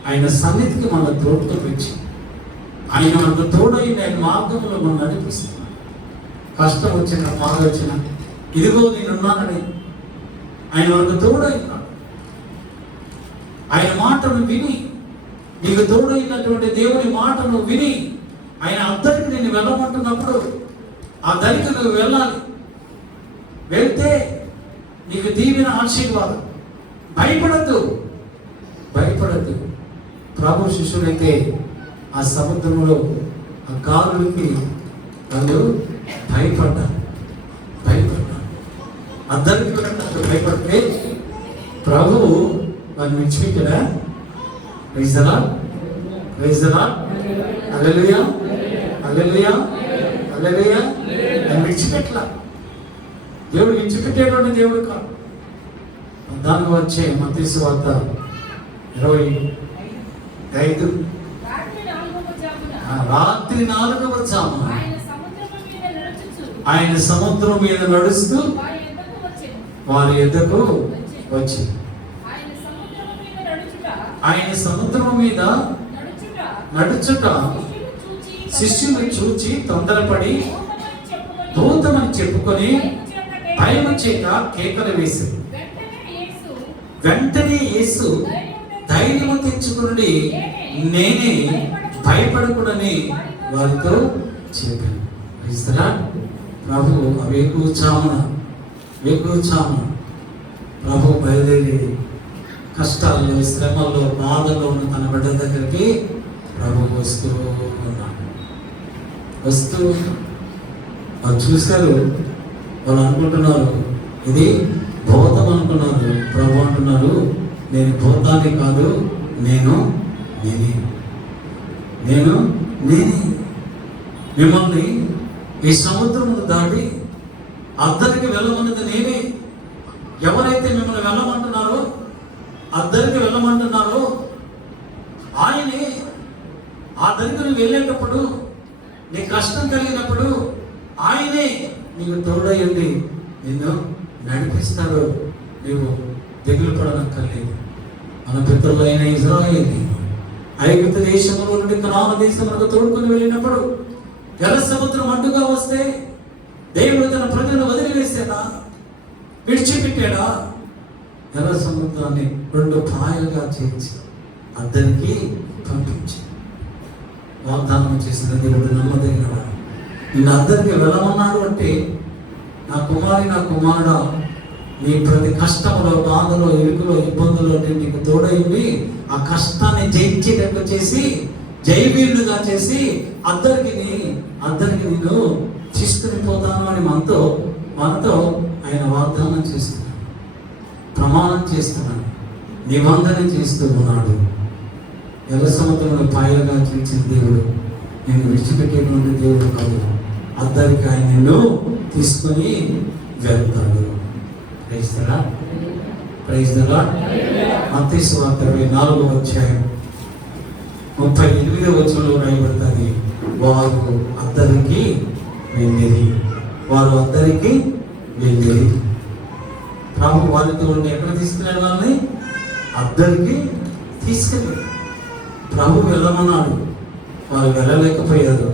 ఆయన సన్నిధికి మన తోడుతో పెంచి, ఆయన మనకు తోడైన ఆయన మార్గంలో మనం నడిపిస్తున్నాం. కష్టం వచ్చిన, బాధ వచ్చిన, ఇదిగో నేనున్నానని ఆయన మనకు తోడైనాడు. ఆయన మాటను విని, నీకు తోడైనటువంటి దేవుని మాటను విని, ఆయన అద్దరికి నేను వెళ్ళమంటున్నప్పుడు ఆ దరికి నువ్వు వెళ్ళాలి. వెళ్తే నీకు దీవెన, ఆశీర్వాదం. భయపడద్దు. ప్రభు శిష్యులైతే ఆ సముద్రంలో ఆ గాలులకి వాళ్ళు భయపడ్డారు. అద్దరికి వెళ్ళినప్పుడు భయపడితే ప్రభువు వారిని విడిచిపెట్టడా? ప్రైజ్ ది లార్డ్, హల్లెలూయా. ఆయన విడిచిపెట్టలా. దేవుడు విడిచిపెట్టేటువంటి దేవుడు కాదు. దానికి వచ్చే మత్తయి సువార్త 25 రాత్రి 4వ జామున ఆయన సముద్రం మీద నడుస్తూ వారి యొద్దకు వచ్చి, ఆయన సముద్రం మీద నడుచుట శిష్యులు చూచి తొందరపడి భూతమని చెప్పుకొని భయము చేత కేకలు వేశారు. వెంటనే యేసు ధైర్యము తెచ్చుకుని నేనే భయపడకూడని వారితో చెప్పాను. ఇస్తారా ప్రభు వేకువచామున ప్రభు బయలుదేరి కష్టాల్లో, శ్రమల్లో, బాధల్లో ఉన్న తన బిడ్డ దగ్గరికి ప్రభు వస్తూ ఉన్నాడు. వాళ్ళు చూశారు, వాళ్ళు అనుకుంటున్నారు ఇది భూతం అనుకున్నారు. ప్రభు అంటున్నారు, నేను భూతాన్ని కాదు, నేనే మిమ్మల్ని ఈ సముద్రం దాటి అద్దరికి వెళ్ళమన్నది నేనే. ఎవరైతే మిమ్మల్ని వెళ్ళమంటున్నారో, అద్దరికి వెళ్ళమంటున్నారో ఆయనే. ఆ దగ్గరికి వెళ్ళేటప్పుడు, నీ కష్టం కలిగినప్పుడు ఆయనే నీకు తోడయ్యండి నిన్ను నడిపిస్తాడు. నీవు దిగులు పడనక్కర్లేదు. మన పితరులైన ఇజ్రాయేలు ఐగుప్తు దేశంలో నుండి కనాను దేశంలో తోడుకొని వెళ్ళినప్పుడు ఎర్ర సముద్రం అడ్డుగా వస్తే దేవుడు తన ప్రజలను వదిలివేసాడా, విడిచిపెట్టాడా? ఎర్ర సముద్రాన్ని 2 పాయలుగా చేర్చి అద్దరికి పంపించి వాగ్దానం చేసిన దేవుడు నమ్మదగినవాడు. నిన్ను అద్దరికి వెళ్ళమన్నాడు అంటే, నా కుమారుడా, నీ ప్రతి కష్టంలో, బాధలో, ఇరుకులో, ఇబ్బందులో నేను నీకు తోడైంది. ఆ కష్టాన్ని జయించేటట్లు చేసి, జయవీరుడుగా చేసి అద్దరికి నేను తీసుకుని పోతాను అని మనతో ఆయన వాగ్దానం చేస్తున్నాడు, ప్రమాణం చేస్తున్నాడు, నిబంధన చేస్తూ ఉన్నాడు. ఎర్ర సముద్రంలో పాయలుగా చేసిన దేవుడు నేను విడిచిపెట్టేటువంటి దేవుడు కాదు. అద్దరికి ఆయన నిన్ను తీసుకొని వెళ్తాడు. Praise the lord. మత్తయి సువార్త 24వ అధ్యాయం 38వ వచనంలో రాయబడుతుంది, వారు అద్దరికి వెళ్ళిరి. ప్రభు వారితో ఉండి ఎక్కడ తీసుకెళ్ళాడు? వాళ్ళని అద్దరికి తీసుకెళ్ళి ప్రభు వెళ్ళమన్నాడు. వారు వెళ్ళలేకపోయారు.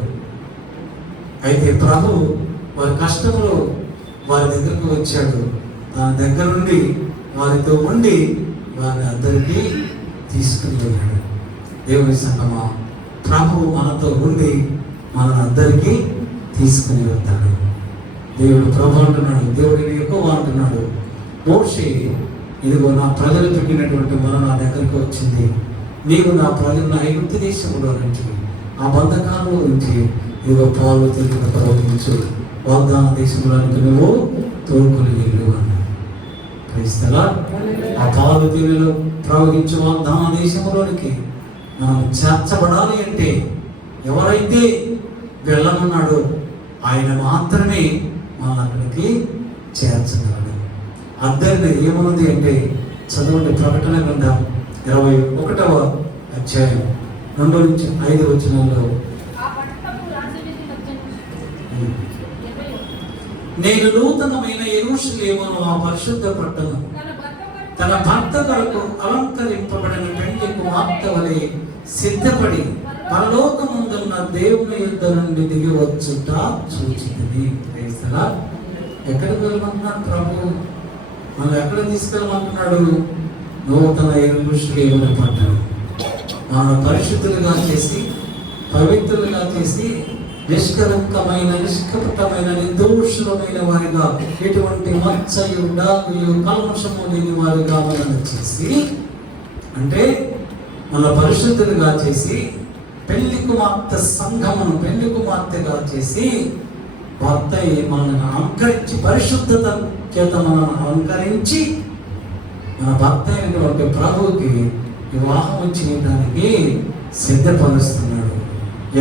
అయితే ప్రభు వారి కష్టంలో వారి దగ్గరకు వచ్చాడు. తన దగ్గర నుండి వారితో ఉండి వారిని అద్దరికి తీసుకుని వెళ్ళాడు. దేవుని సంగమా, ప్రభు మనతో ఉండి మనల్ని అద్దరికి తీసుకుని వెళ్తాడు. ప్రభు అంటున్నాడు, దేవుడు ఎక్కువ అంటున్నాడు, మోషే ఇదిగో నా ప్రజలు పెట్టినటువంటి మొర నా దగ్గరకు వచ్చింది. నీవు నా ప్రజలను ఐగుప్తు దేశంలో నుంచి, ఆ బంధకాలలో నుంచి ఇదిగో పాలు తేనెలు ప్రవహించు వాగ్దాన దేశంలోనికి నువ్వు తోడుకొని వెళ్ళు అన్నాడు. ఆ పాలు తేనెలు ప్రవహించు వాగ్దాన దేశంలోనికి మనం చేర్చబడాలి అంటే, ఎవరైతే వెళ్ళమన్నాడో ఆయన మాత్రమే మనం అక్కడికి చేర్చగలడు. అద్దరిని ఏమన్నది అంటే, చదవండి ప్రకటన గ్రంథం 21వ అధ్యాయం 2 నుంచి 5 వచనాల్లో, నేను నూతనమైన యెరూషలేమును, ఆ పరిశుద్ధ పట్టణం తన భర్త కొరకు అలంకరింపబడిన పెండ్లి కుమార్తె వలె సిద్ధపడి పరలోకమందున్న దేవుని యుద్ధ నుండి దిగి వచ్చుట చూచింది. ఎక్కడికి వెళ్ళమంటున్నాడు ప్రభు? మనం ఎక్కడ తీసుకెళ్ళమంటున్నాడు? నూతన యెరూషలేమును పట్టణం మనం పరిశుద్ధులుగా చేసి, పవిత్రులుగా చేసి, నిష్కలంకమైన, నిష్కపటమైన, నిర్దోషులమైన వారిగా, ఎటువంటి మచ్చయు, డాగుయు, కల్మషము లేని వారిగా మనల్ని చేసి, అంటే మన పరిశుద్ధులుగా చేసి, పెళ్లి కుమార్తె సంఘమును పెళ్లి కుమార్తెగా చేసి, భర్త మనల్ని అలంకరించి, పరిశుద్ధత చేత మనల్ని అలంకరించి, మన భర్త అయినటువంటి ప్రభువుకి వివాహం చేయడానికి సిద్ధపరుస్తున్నాడు.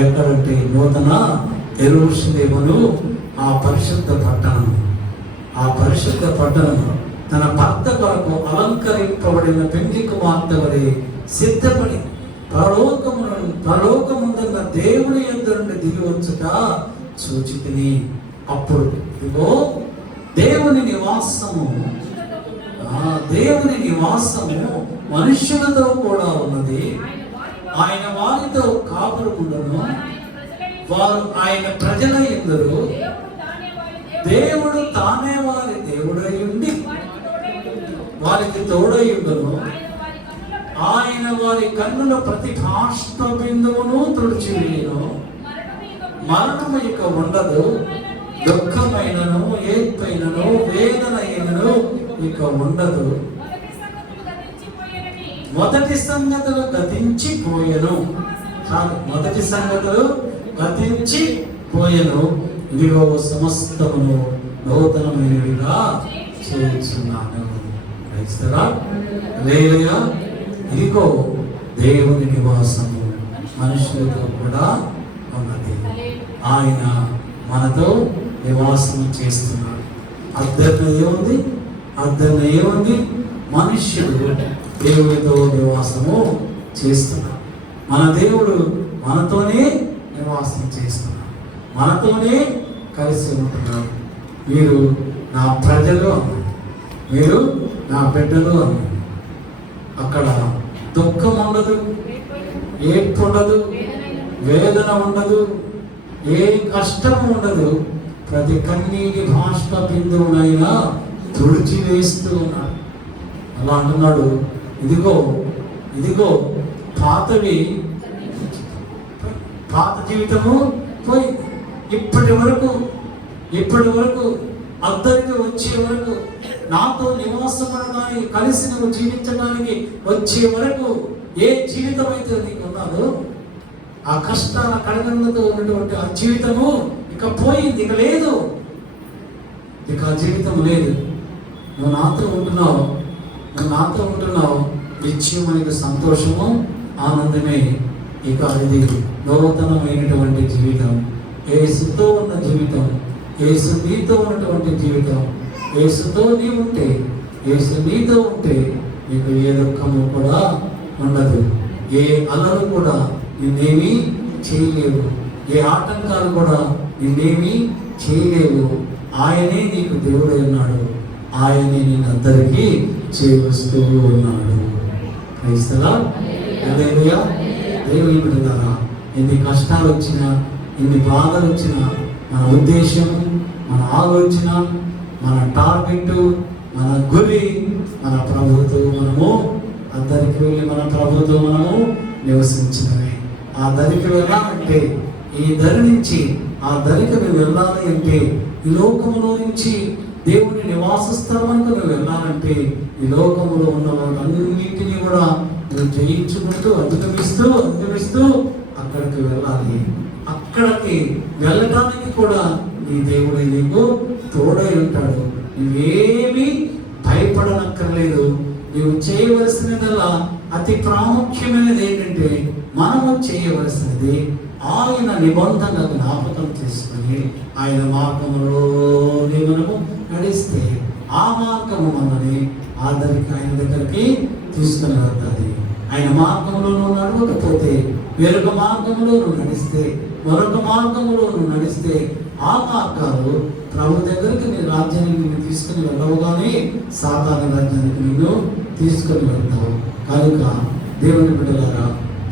ఎక్కడంటే నూతన యెరూషలేమును, ఆ పరిశుద్ధ పట్టణం తన భర్త కొరకు అలంకరింపబడిన పెండ్లి కుమార్తె వలె సిద్ధపడి పరలోకముందున్న దేవుని యుద్ధ నుండి దిగి వచ్చుట చూచితిని. అప్పుడు ఇదిగో దేవుని నివాసము మనుష్యులతో కూడా ఉన్నది. ఆయన వారితో కాపురం ఉండను. వారు ఆయన ప్రజల యందు, దేవుడు తానే వారి దేవుడై ఉండి వారికి తోడై ఉండను. ఆయన వారి కన్నుల ప్రతి బాష్ప బిందువును తుడిచివేయును. మరణము ఇక ఉండదు, దుఃఖమైనను ఏడ్పైనను వేదన అయినను ఇక ఉండదు. మొదటి సంగతులు గతించిపోయెను. చాలు, మొదటి సంగతులు గతించిపోయెను, ఇదిగో సమస్తమును నూతనమైనవిగా చేయుచున్నాను. హల్లెలూయా. ఇదిగో దేవుని నివాసము మనుషులతో కూడా ఉన్నది. ఆయన మనతో నివాసం చేస్తున్నాడు. అర్థం ఏముంది? అర్థం ఏముంది? మనుష్యుడు దేవుడితో నివాసము చేస్తున్నాడు. మన దేవుడు మనతోనే నివాసం చేస్తున్నాడు, మనతోనే కలిసి ఉంటున్నాడు. మీరు నా ప్రజలు అన్నాడు, మీరు నా బిడ్డలు అన్నాడు. అక్కడ దుఃఖం ఉండదు, ఏడ్పు ఉండదు, వేదన ఉండదు, ఏ కష్టం ఉండదు. ప్రతి కన్నీటి బాష్ప బిందువునైనా తుడిచివేస్తూ ఉన్నాడు. అలా అంటున్నాడు, ఇదిగో ఇదిగో పాత జీవితము పోయి ఇప్పటి వరకు అద్దరికి వచ్చే వరకు, నాతో నివాసం అనడానికి, కలిసి నువ్వు జీవించడానికి వచ్చే వరకు ఏ జీవితం అయితే నీకు ఉన్నదో, ఆ కష్టాల కడగండ్లతో ఉన్నటువంటి ఆ జీవితము ఇక పోయింది, ఇక లేదు, ఇక ఆ జీవితం లేదు. నువ్వు నాతో ఉంటున్నావు, నిత్యమైన సంతోషము, ఆనందమే. ఇక ఇది నూతనమైనటువంటి జీవితం, యేసుతో ఉన్న జీవితం, యేసు నీతో ఉన్నటువంటి జీవితం. యేసుతో నీవుంటే, యేసు నీతో ఉంటే నీకు ఏ దుఃఖము కూడా ఉండదు, ఏ అలలు కూడా నిన్నేమీ చేయలేవు, ఏ ఆటంకాలు కూడా నిన్నేమీ చేయలేవు. ఆయనే నీకు దేవుడై ఉన్నాడు, ఆయనే నిన్నందరికీ చేస్తూ ఉన్నాడు. హల్లెలూయా. దేవుని బిడ్డలారా, ఎన్ని కష్టాలు వచ్చినా, ఎన్ని బాధలు వచ్చినా, మన ఉద్దేశం, మన ఆలోచన, మన టార్గెట్, మన గురి మన ప్రభుతో మనము అద్దరికి వెళ్ళి మన ప్రభుతో మనము నివసించినవి. ఆ దరికి వెళ్ళాలంటే, ఈ దరి నుంచి ఆ దరికి నువ్వు వెళ్ళాలి అంటే, ఈ లోకములో నుంచి దేవుని నివాస స్థలమునకు నువ్వు వెళ్ళాలంటే, ఈ లోకములో ఉన్న వాళ్ళన్నింటినీ కూడా నువ్వు జయించుకుంటూ అధిగమిస్తూ అక్కడికి వెళ్ళాలి. అక్కడికి వెళ్ళడానికి కూడా నీ దేవుడే నీకు తోడై ఉంటాడు. నువ్వేమీ భయపడనక్కర్లేదు. నువ్వు చేయవలసినదల్లా అతి ప్రాముఖ్యమైనది ఏంటంటే, మనము చేయవలసినది ఆయన నిబంధన జ్ఞాపకం చేసుకుని ఆయన మార్గంలో మనము నడిస్తే, ఆ మార్గము మనని ఆయన దగ్గరికి తీసుకుని వెళ్తుంది. ఆయన మార్గంలో నువ్వు నడవకపోతే, వేరొక మార్గంలో నువ్వు నడిస్తే, మరొక మార్గంలో నువ్వు నడిస్తే, ఆ మార్గాలు ప్రభు దగ్గరికి నీ రాజ్యానికి నిన్ను తీసుకుని వెళ్ళవు, కానీ సాతాను రాజ్యానికి నిన్ను తీసుకుని వెళ్తావు. కనుక దేవుని బిడ్డలారా,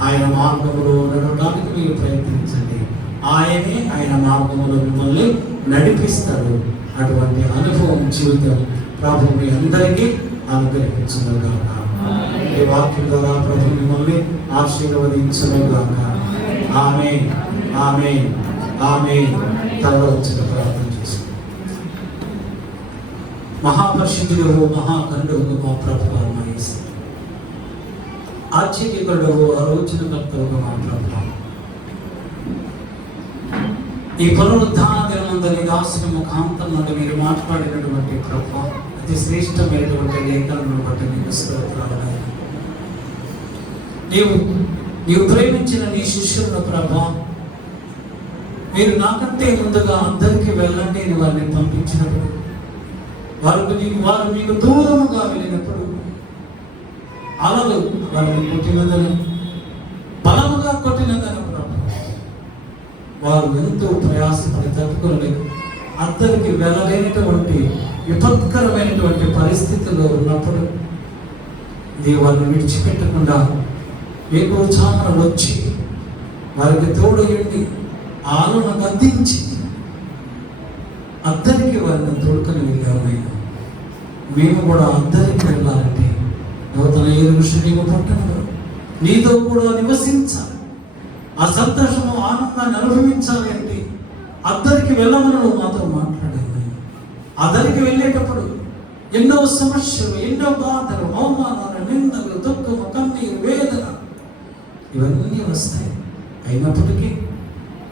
ఆయన మార్గంలో నడవడానికి మీరు ప్రయత్నించండి. ఆయనే ఆయన మార్గంలో మిమ్మల్ని నడిపిస్తాడు. అటువంటి అనుభవం జీవితం ప్రభు మీ అందరికీ అనుగ్రహించుగాక. ఈ వాక్యం ద్వారా ప్రభు మిమ్మల్ని ఆశీర్వదించుగాక. ఆమేన్, ఆమేన్, ఆమేన్. తలలో వచ్చిన ప్రార్థన చేసి, మహాపరిశుద్ధుడవు, మహాకరుడవు, మా ప్రభువా, మా యేసు, ఆశ్చర్యకరుడవు, ఆలోచనకర్తవు, మా ప్రభువా, ఈ పునరుద్ధాన దినమందరి దాసుని ముఖాంతం నుండి మీరు మాట్లాడినటువంటి ప్రభువా, అతి శ్రేష్టమైనటువంటి లేఖలను బట్టి నీకు స్తోత్రాలు. నీవు ప్రేమించిన నీ శిష్యులను ప్రభా, మీరు నాకంటే ముందుగా అందరికీ వెళ్ళండి అని వారిని పంపించినప్పుడు, వారు మీకు దూరముగా వెళ్ళినప్పుడు అలలు వారిని కొట్టినదని, బలముగా కొట్టినదని ప్రభా, వారు ఎంతో ప్రయాసపడి తట్టుకోలేదు. అందరికి వెళ్ళలేనటువంటి విపత్కరమైనటువంటి పరిస్థితుల్లో ఉన్నప్పుడు వారిని విడిచిపెట్టకుండా వేకువజామున వచ్చి వారికి తోడయండి, ఆలను గద్దించి అద్దరికి వారిని తోడుకొని వెళ్ళామైనా, మేము కూడా అద్దరికి వెళ్ళాలంటే నూతన యెరూషలేము పట్టణంలో నీతో కూడా నివసించాలి. ఆ సంతోషము ఆనందాన్ని అనుభవించాలి అంటే అద్దరికి వెళ్ళమని నువ్వు మాతో మాట్లాడింది. అద్దరికి వెళ్ళేటప్పుడు ఎన్నో సమస్యలు, ఎన్నో బాధలు, అవమానాలు, నిందలు, దుఃఖము, కన్నీరు, వేదన ఇవన్నీ వస్తాయి. అయినప్పటికీ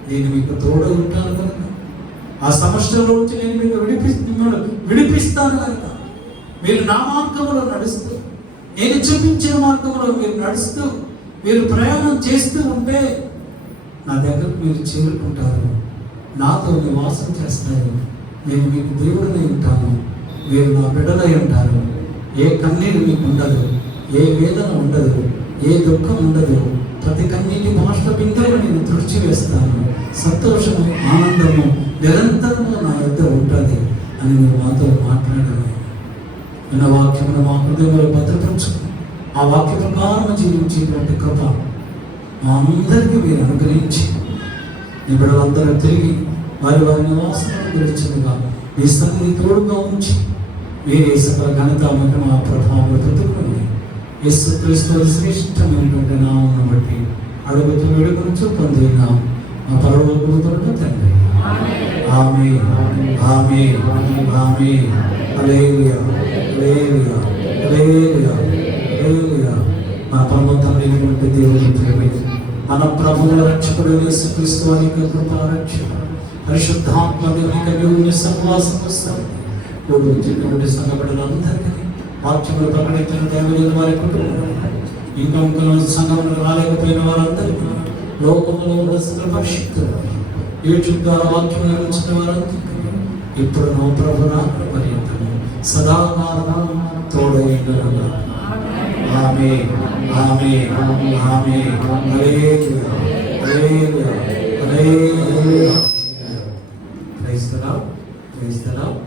నేను మీకు తోడు ఉంటాను కనుక, ఆ సమస్యల నుంచి నేను మీకు విడిపిస్తాను కనుక మీరు నా మార్గంలో నడుస్తూ, నేను చూపించిన మార్గంలో మీరు నడుస్తూ, మీరు ప్రయాణం చేస్తూ ఉంటే నా దగ్గరకు మీరు చేరుకుంటారు, నాతో నివాసం చేస్తారు. నేను మీకు దేవుడిని ఉంటాను, మీరు నా బిడ్డలై ఉంటారు. ఏ కన్నీరు మీకు ఉండదు, ఏ వేదన ఉండదు, ఏ దుఃఖం ఉండదు. ప్రతి కన్నీటి బాష్ప బిందువులు నేను తుడిచివేస్తాను. సంతోషము, ఆనందము నిరంతరము నా యొద్ద ఉంటుంది అని మీరు మాతో మాట్లాడాలి. విన్న వాక్యమును మా హృదయంలో భద్రపరచుకుని ఆ వాక్య ప్రకారం జీవించేటువంటి కృప మా అందరికీ మీరు అనుగ్రహించి నీ బిడ్డలందరూ తిరిగి వారి నివాసాలను గెలిచినగా మీ సన్నిధి తోడుగా ఉంచి మీరే సకల ఘనత, మహిమ, ప్రభావం బ్రతుకుని యేసుక్రీస్తు శ్రేష్టమైనటువంటి నామమును బట్టి అడుగుతూ వేడుకొనుచు పొందినాం మా పరలోకముతో తండ్రి. ఆమేన్, amen, amen. Hallelujah, hallelujah, hallelujah, హల్లెలూయా. మన పరమ తండ్రి దేవుని ప్రేమ, మన ప్రభువుల రక్షకుడు యేసుక్రీస్తు వారి యొక్క కృపా రక్షణ, పరిశుద్ధాత్మ దేవుని సహవాసం కూడుకున్నటువంటి సంఘబిడ్డలందరికీ వాక్యములు ప్రకటించిన దేవుని వారి కుటుంబం, ఇంకా సంఘంలో రాలేకపోయిన వారందరికీ, లోకంలో ఉన్న పరిశుద్ధులు, యూట్యూబ్ ద్వారా వాక్యం నిర్మించిన వారందరికీ ఇప్పుడు నా ప్రభు రాకడ పర్యంతము సదాకాలం తోడైండును. Amen, amen, amen. Hallelujah, hallelujah, hallelujah. Praise the Lord, praise the lord.